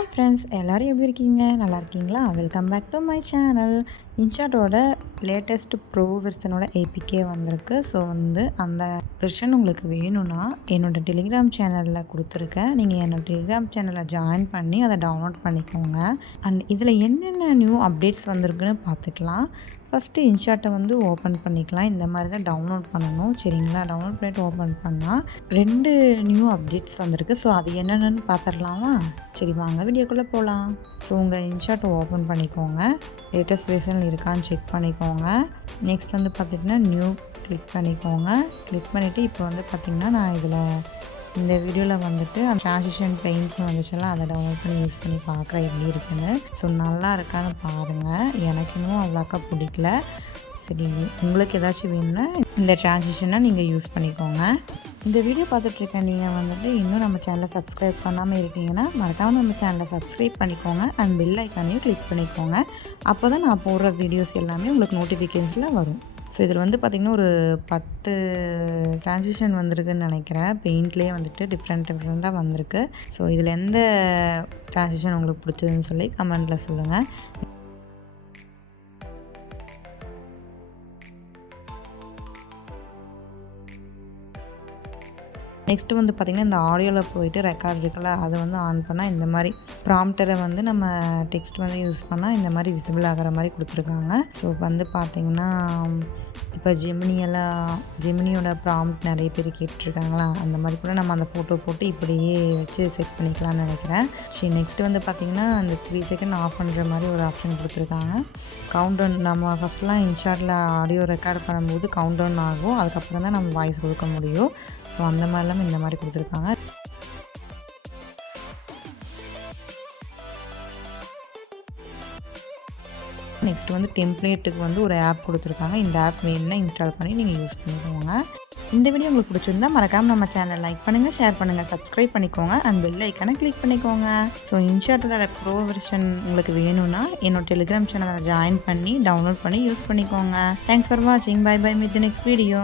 Hi friends, எல்லோரும் எப்படி இருக்கீங்க? நல்லா இருக்கீங்களா? Welcome back to my channel. இன்ஷாட்டோட லேட்டஸ்ட் ப்ரோ வெர்ஷனோட ஏபிகே வந்திருக்கு. ஸோ அந்த வெர்ஷன் உங்களுக்கு வேணும்னா என்னோடய டெலிகிராம் சேனலில் கொடுத்துருக்கேன். நீங்கள் என்னோடய டெலிகிராம் சேனலை ஜாயின் பண்ணி அதை டவுன்லோட் பண்ணிக்கோங்க. அண்ட் இதில் என்னென்ன நியூ அப்டேட்ஸ் வந்திருக்குன்னு பார்த்துக்கலாம். ஃபஸ்ட்டு இன்ஷாட்டை ஓப்பன் பண்ணிக்கலாம். இந்த மாதிரி தான் டவுன்லோட் பண்ணணும், சரிங்களா? டவுன்லோட் பண்ணிவிட்டு ஓப்பன் பண்ணால் 2 நியூ அப்டேட்ஸ் வந்திருக்கு. ஸோ அது என்னென்னு பார்த்துடலாமா? சரி, வாங்க வீடியோக்குள்ளே போகலாம். ஸோ உங்கள் இன்ஷாட்டை ஓப்பன் பண்ணிக்கோங்க. லேட்டஸ்ட் வெர்ஷன் இருக்கான்னு செக் பண்ணிக்கோங்க. நெக்ஸ்ட் பார்த்திங்கன்னா நியூ கிளிக் பண்ணிக்கோங்க. கிளிக் பண்ணிவிட்டு இப்போ பார்த்திங்கன்னா நான் இதில் இந்த வீடியோவில் அந்த ட்ரான்சிஷன் பெயிண்ட்னு வந்துச்சுலாம் அதை டவுன்லோட் பண்ணி யூஸ் பண்ணி பார்க்குறேன் எப்படி இருக்குன்னு. ஸோ நல்லா இருக்கான்னு பாருங்கள். எனக்கு இன்னும் அவ்வளோக்கா பிடிக்கல. சரி, உங்களுக்கு ஏதாச்சும் வேணும்னா இந்த ட்ரான்சிஷனை நீங்கள் யூஸ் பண்ணிக்கோங்க. இந்த வீடியோ பார்த்துட்ருக்க நீங்கள் இன்னும் நம்ம சேனலை சப்ஸ்கிரைப் பண்ணாமல் இருக்கீங்கன்னா மறக்காமல் நம்ம சேனலை சப்ஸ்கிரைப் பண்ணிக்கோங்க. அண்ட் பெல் ஐக்கானையும் கிளிக் பண்ணிக்கோங்க. அப்போ தான் நான் போடுற வீடியோஸ் எல்லாமே உங்களுக்கு நோட்டிஃபிகேஷனில் வரும். ஸோ இதில் பார்த்திங்கன்னா ஒரு 10 ட்ரான்சிஷன் வந்திருக்குன்னு நினைக்கிறேன். பெயிண்ட்லேயே டிஃப்ரெண்ட்டாக வந்திருக்கு. ஸோ இதில் எந்த ட்ரான்சிஷன் உங்களுக்கு பிடிச்சதுன்னு சொல்லி கமெண்ட்டில் சொல்லுங்கள். நெக்ஸ்ட்டு பார்த்திங்கன்னா இந்த ஆடியோவில் போயிட்டு ரெக்கார்ட் இருக்குல்ல, அதை ஆன் பண்ணால் இந்த மாதிரி ப்ராம்ப்டரை நம்ம டெக்ஸ்ட் யூஸ் பண்ணால் இந்த மாதிரி விசிபிள் ஆகிற மாதிரி கொடுத்துருக்காங்க. ஸோ பார்த்திங்கன்னா இப்போ ஜெமினியோட ப்ராம்ப்ட் நிறைய பேர் கேட்டுருக்காங்களா, அந்த மாதிரி கூட நம்ம அந்த ஃபோட்டோ போட்டு இப்படியே வச்சு செட் பண்ணிக்கலாம்னு நினைக்கிறேன். சரி, நெக்ஸ்ட்டு பார்த்திங்கன்னா அந்த 3 செகண்ட் ஆஃப் பண்ணுற மாதிரி ஒரு ஆப்ஷன் கொடுத்துருக்காங்க. கவுண்டவுன் நம்ம ஃபஸ்ட்லாம் இன்ஷாட்டில் ஆடியோ ரெக்கார்ட் பண்ணும்போது கவுண்டவுன் ஆகும். அதுக்கப்புறம் தான் நம்ம வாய்ஸ் கொடுக்க முடியும். ஸோ அந்த மாதிரிலாம் இந்த மாதிரி கொடுத்துருக்காங்க. நெக்ஸ்ட் டெம்ப்ளேட்டுக்கு ஒரு ஆப் கொடுத்துருக்காங்க. இந்த ஆப் வேணும்னா இன்ஸ்டால் பண்ணி நீங்கள் யூஸ் பண்ணிக்கோங்க. இந்த வீடியோ உங்களுக்கு பிடிச்சிருந்தா மறக்காமல் நம்ம சேனலை லைக் பண்ணுங்கள், ஷேர் பண்ணுங்கள், சப்ஸ்கிரைப் பண்ணிக்கோங்க. அண்ட் பெல் ஐக்கானை கிளிக் பண்ணிக்கோங்க. ஸோ இன்ஷாட்டோட ப்ரோ வெர்ஷன் உங்களுக்கு வேணும்னா என்னோட டெலிகிராம் சேனலை ஜாயின் பண்ணி டவுன்லோட் பண்ணி யூஸ் பண்ணிக்கோங்க. தேங்க்ஸ் ஃபார் வாட்சிங். Bye bye. Meet the next video.